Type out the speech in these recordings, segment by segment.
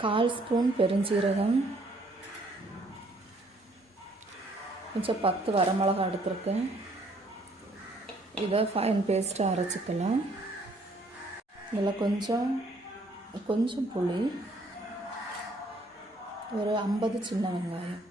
1/4 spoon பெருஞ்சீரகம், கொஞ்சம் 10 வரமிளகா எடுத்துருக்கேன். இதை ஃபைன் பேஸ்ட்டாக அரைச்சிக்கலாம். இதில் கொஞ்சம் புளி, ஒரு 50 சின்ன வெங்காயம்.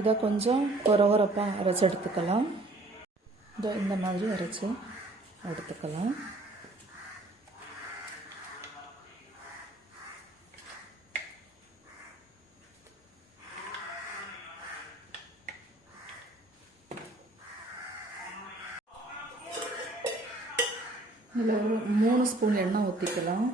இதை கொஞ்சம் கொரகொரப்பாக அரைச்சி எடுத்துக்கலாம். இந்த மாதிரி அரைச்சி எடுத்துக்கலாம். இதில் 3 ஸ்பூன் எண்ணெய் ஊற்றிக்கலாம்.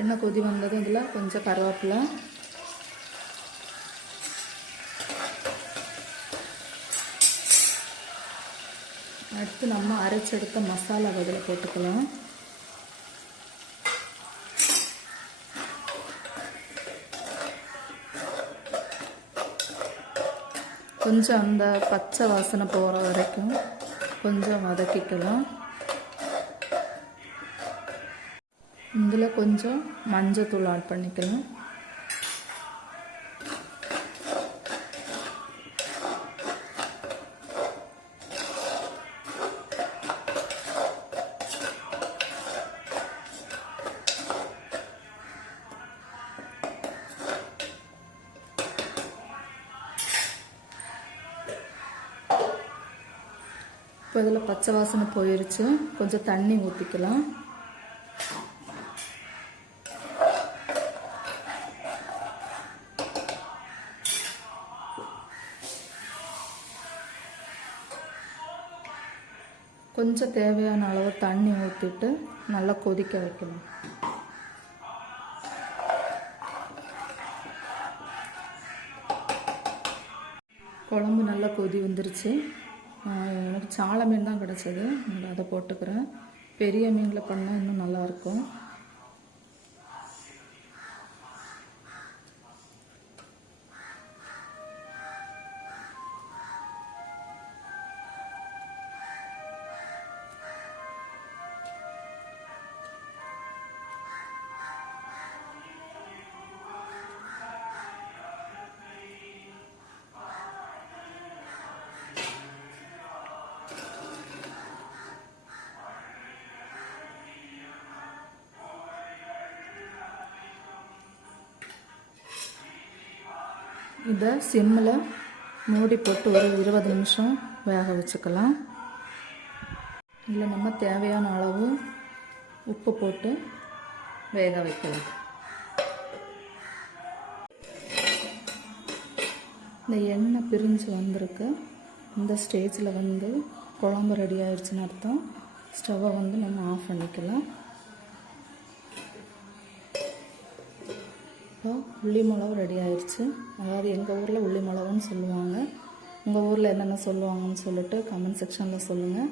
எண்ணெய் கொதி வந்ததும் இதில் கொஞ்சம் கருவேப்பிலை, அடுத்து நம்ம அரைச்செடுத்த மசாலா இதில் போட்டுக்கலாம். கொஞ்சம் அந்த பச்சை வாசனை போகிற வரைக்கும் கொஞ்சம் வதக்கிக்கலாம். இதில் கொஞ்சம் மஞ்சத்தூள் ஆட் பண்ணிக்கலாம். இப்போ இதில் பச்சை வாசனை போயிடுச்சு. கொஞ்சம் தண்ணி ஊற்றிக்கலாம். கொஞ்சம் தேவையான அளவு தண்ணி ஊற்றிட்டு நல்லா கொதிக்க வைக்கணும். குழம்பு நல்லா கொதி வந்துருச்சு. எனக்கு சாலை மீன் தான் கிடச்சது, நான் அதை போட்டுக்கிறேன். பெரிய மீனில் பண்ணால் இன்னும் நல்லாயிருக்கும். இதை சிம்மில் மூடி போட்டு ஒரு 20 நிமிஷம் வேக வச்சுக்கலாம். இதில் நம்ம தேவையான அளவு உப்பு போட்டு வேக வைக்கலாம். இந்த எண்ணெய் பிரிஞ்சு வந்திருக்கு. இந்த ஸ்டேஜில் வந்து குழம்பு ரெடி ஆயிடுச்சுன்னு அர்த்தம். ஸ்டவ்வை வந்து நம்ம ஆஃப் பண்ணிக்கலாம். உள்ளி மிளகு ரெடி ஆயிடுச்சு. அதாவது எங்கள் ஊரில் உள்ளி மிளகுன்னு சொல்லுவாங்க. உங்கள் ஊரில் என்னென்ன சொல்லுவாங்கன்னு சொல்லிட்டு கமெண்ட் செக்ஷனில் சொல்லுங்கள்.